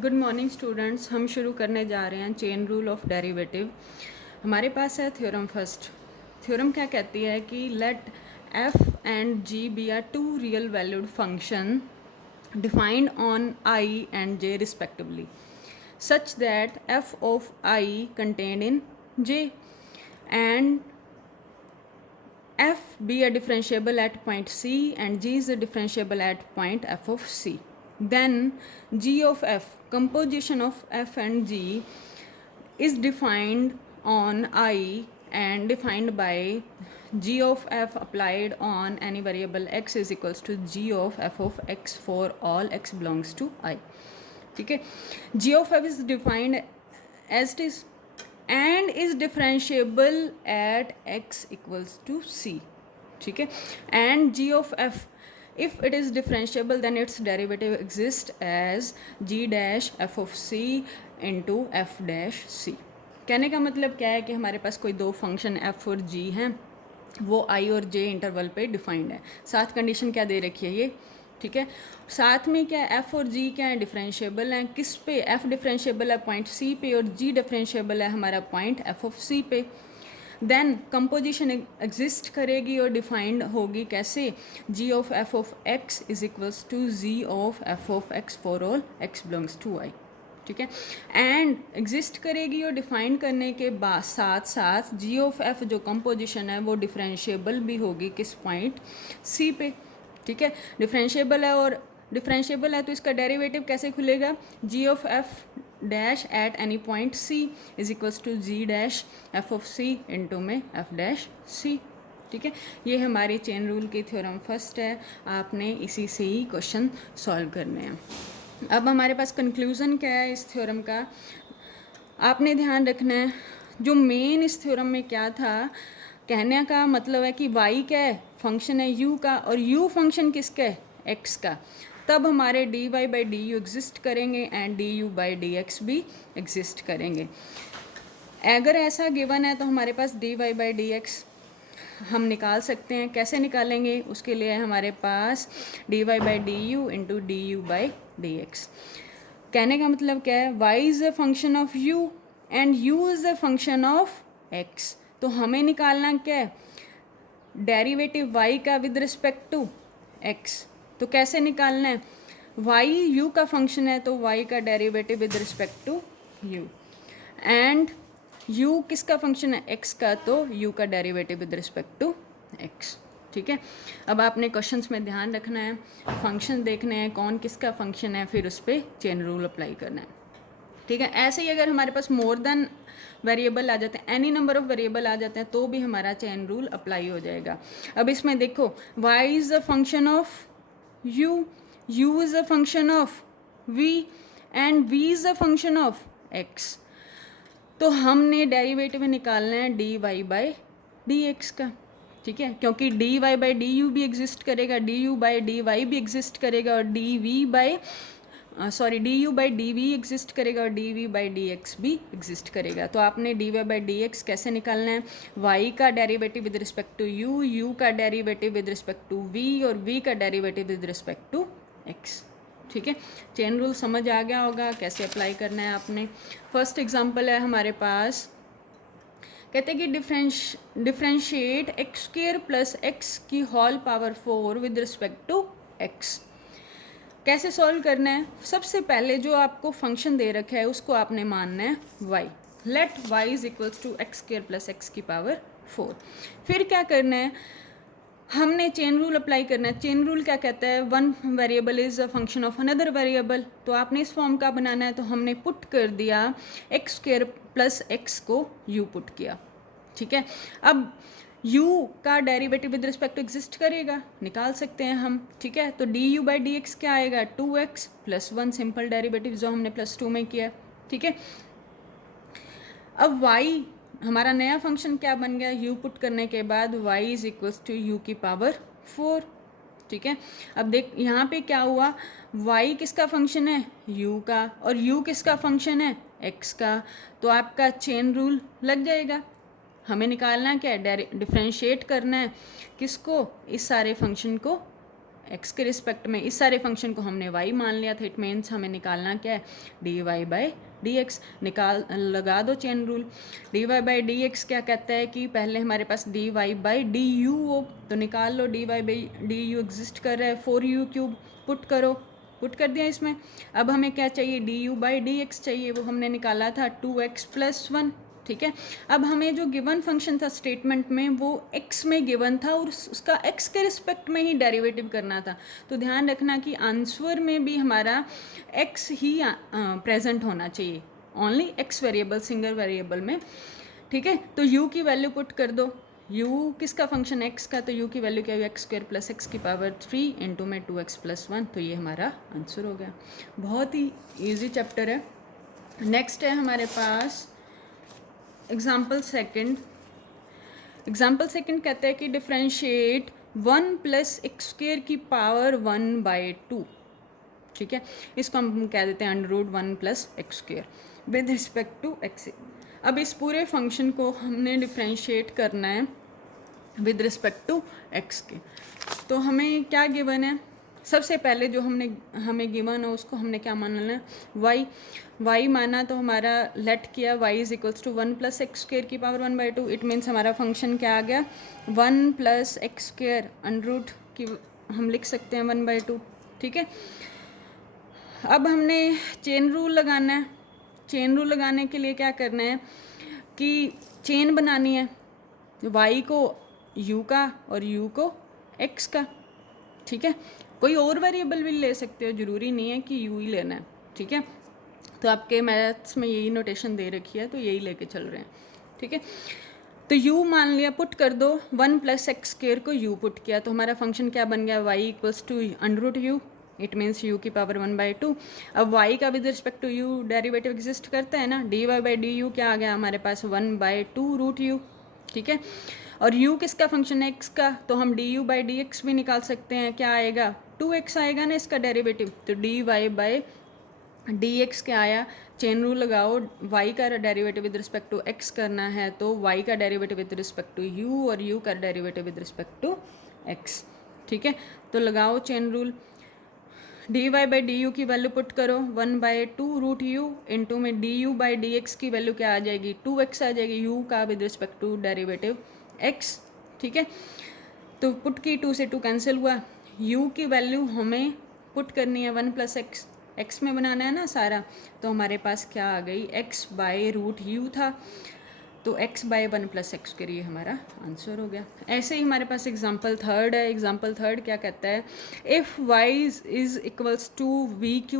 Good morning students. हम शुरू करने जा रहे हैं चेन रूल ऑफ डेरिवेटिव। हमारे पास है थ्योरम फर्स्ट। थ्योरम क्या कहती है कि let f and g be are two real valued function defined on I and J respectively such that f of I contained in J and f be a differentiable at point C and G is a differentiable at point f of C. Then G of f, composition of f and G is defined on I and defined by g of f applied on any variable x is equals to g of f of x for all x belongs to I. ठीक है, g of f is defined as it is and is differentiable at x equals to c. ठीक है, and g of f if it is differentiable then its derivative exists as g dash f of c into f dash c. कहने का मतलब क्या है कि हमारे पास कोई दो फंक्शन f और g हैं, वो i और j इंटरवल पे डिफाइंड है। साथ कंडीशन क्या दे रखी है ये, ठीक है। साथ में क्या f और g क्या है, डिफरेंशिएबल हैं। किस पे, f डिफरेंशिएबल है पॉइंट c पे और g डिफरेंशिएबल है हमारा पॉइंट f ऑफ c पे। देन कंपोजिशन एग्जिस्ट करेगी और डिफाइंड होगी कैसे, g of f of x is equals to g of f of x for all x belongs to I। ठीक है, एंड एग्जिस्ट करेगी और डिफाइन करने के बाद साथ साथ g ऑफ f जो कंपोजिशन है वो डिफरेंशिएबल भी होगी किस पॉइंट c पे। ठीक है, डिफरेंशिएबल है और डिफरेंशिएबल है तो इसका डेरिवेटिव कैसे खुलेगा, g of f dash at any point c is equals to g dash f of c into में f डैश c। ठीक है, ये हमारी चेन रूल की थ्योरम फर्स्ट है। आपने इसी से ही क्वेश्चन सॉल्व करने हैं। अब हमारे पास कंक्लूज़न क्या है इस थ्योरम का, आपने ध्यान रखना है। जो मेन इस थ्योरम में क्या था, कहने का मतलब है कि y क्या है, फंक्शन है u का, और u फंक्शन किसका है, x का। तब हमारे dy by d u exist करेंगे and d u by d x भी एग्जिस्ट करेंगे। अगर ऐसा गिवन है तो हमारे पास dy बाई डी एक्स हम निकाल सकते हैं। कैसे निकालेंगे, उसके लिए हमारे पास dy by d u into d u by d x. कहने का मतलब क्या है, y is a function of u and u is a function of x। तो हमें निकालना क्या है, डेरिवेटिव y का विद रिस्पेक्ट टू x। तो कैसे निकालना है, y u का फंक्शन है तो y का derivative with respect to u, and u किसका फंक्शन है, x का, तो u का derivative with respect to x। ठीक है, अब आपने क्वेश्चंस में ध्यान रखना है, फंक्शन देखने हैं कौन किसका फंक्शन है, फिर उस पर चेन रूल अप्लाई करना है। ठीक है, ऐसे ही अगर हमारे पास मोर देन वेरिएबल आ जाते हैं, एनी नंबर ऑफ वेरिएबल आ जाते हैं, तो भी हमारा चेन रूल अप्लाई हो जाएगा। अब इसमें देखो, y is a function of u, u is a function of v and v is a function of x। तो हमने डेरिवेटिव निकालना है dy बाई डी एक्स का। ठीक है, क्योंकि dy बाई डी यू भी एग्जिस्ट करेगा, du बाई डी वाई भी एग्जिस्ट करेगा और d u by d v exist करेगा और d v by d x भी एग्जिस्ट करेगा। तो आपने d y by d x कैसे निकालना है, y का derivative with respect to u का derivative with respect to v और v का derivative with respect to x। ठीक है, चेन रूल समझ आ गया होगा कैसे अप्लाई करना है आपने। फर्स्ट एग्जांपल है हमारे पास, कहते हैं कि differentiate x square plus x की whole power 4 with respect to x. कैसे सॉल्व करना है, सबसे पहले जो आपको फंक्शन दे रखा है उसको आपने मानना है y। Let y is equals to x square plus x की पावर 4। फिर क्या करना है, हमने चेन रूल अप्लाई करना है। चेन रूल क्या कहता है, one variable is a function of another variable. तो आपने इस फॉर्म का बनाना है, तो हमने पुट कर दिया एक्स स्क्र प्लस एक्स को u पुट किया। ठीक है, अब u का derivative with respect to exist करेगा, निकाल सकते हैं हम। ठीक है, तो d u by d x क्या आएगा, 2x प्लस 1 सिंपल डेरिवेटिव जो हमने +2 में किया। ठीक है, अब y हमारा नया फंक्शन क्या बन गया, u पुट करने के बाद y is equals to u की पावर 4। ठीक है, अब देख यहाँ पे क्या हुआ, y किसका फंक्शन है, u का, और u किसका फंक्शन है, x का। तो आपका चेन रूल लग जाएगा। हमें निकालना क्या है, डिफ्रेंशिएट करना है किसको, इस सारे फंक्शन को एक्स के रिस्पेक्ट में। इस सारे फंक्शन को हमने वाई मान लिया था, इट मीन्स हमें निकालना क्या है, d y by d x. लगा दो chain rule. D y by d x क्या कहता है कि पहले हमारे पास d y by d u हो, तो निकाल लो d y by d u exist कर रहा है, 4u क्यूब पुट करो, पुट कर दिया इसमें। अब हमें क्या चाहिए, D u by d x चाहिए, वो हमने निकाला था 2x प्लस 1, ठीक है। अब हमें जो गिवन फंक्शन था स्टेटमेंट में वो x में गिवन था और उसका x के रिस्पेक्ट में ही डेरिवेटिव करना था। तो ध्यान रखना कि आंसर में भी हमारा x ही प्रेजेंट होना चाहिए, only x variable, single variable में, ठीक है। तो u की वैल्यू पुट कर दो, u किसका फंक्शन x का, तो u की वैल्यू क्या हुई, एक्स स्क्वायर प्लस एक्स की पावर 3 इंटू में 2x प्लस 1, तो ये हमारा आंसर हो गया। बहुत ही ईजी चैप्टर है। नेक्स्ट है हमारे पास एग्जाम्पल सेकंड। एग्जाम्पल सेकंड कहते हैं कि डिफ्रेंशिएट 1 प्लस एक्स स्क्वायर की पावर 1/2, ठीक है। इसको हम कह देते हैं under root 1 plus x square with respect to x. अब इस पूरे फंक्शन को हमने डिफ्रेंशिएट करना है विद रिस्पेक्ट टू एक्स के। तो हमें क्या गिवन है, सबसे पहले जो हमें गिवन है उसको हमने क्या मानना है, y माना, तो हमारा लेट किया y is equals to 1 plus x square की पावर 1/2। इट मीन्स हमारा फंक्शन क्या आ गया, 1 plus x square under root की हम लिख सकते हैं 1/2, ठीक है। अब हमने चेन रूल लगाना है। चेन रूल लगाने के लिए क्या करना है कि चेन बनानी है, y को u का और u को x का, ठीक है। कोई और वेरिएबल भी ले सकते हो, ज़रूरी नहीं है कि u ही लेना है, ठीक है। तो आपके मैथ्स में यही नोटेशन दे रखी है, तो यही लेके चल रहे हैं, ठीक है। तो u मान लिया, पुट कर दो, 1 प्लस एक्स स्क्वायर को u पुट किया, तो हमारा फंक्शन क्या बन गया, y equals to under root u, it means u की पावर 1/2। अब y का with respect to u derivative exist करता है ना, dy बाई डी यू क्या आ गया हमारे पास, 1/2 रूट u, ठीक है। और u किसका फंक्शन है, x का, तो हम du बाई डी एक्स भी निकाल सकते हैं, क्या आएगा, 2x आएगा ना इसका डेरिवेटिव। तो dy बाई डी एक्स क्या आया, चेन रूल लगाओ, y का derivative with respect to x करना है, तो y का derivative with respect to u और u का derivative with respect to x, ठीक है। तो लगाओ chain rule, d y by d u की वैल्यू पुट करो, 1/2 रूट यू इंटू में d u by d x की वैल्यू क्या आ जाएगी, 2x आ जाएगी, u का with respect to derivative x, ठीक है। तो पुट की 2 से 2 कैंसिल हुआ, u की वैल्यू हमें पुट करनी है 1 प्लस एक्स, एक्स में बनाना है ना सारा, तो हमारे पास क्या आ गई, x बाई रूट यू था, तो x बाई 1 प्लस एक्स के लिए हमारा आंसर हो गया। ऐसे ही हमारे पास एग्जाम्पल थर्ड है। एग्जाम्पल थर्ड क्या कहता है, if y is equals to v Q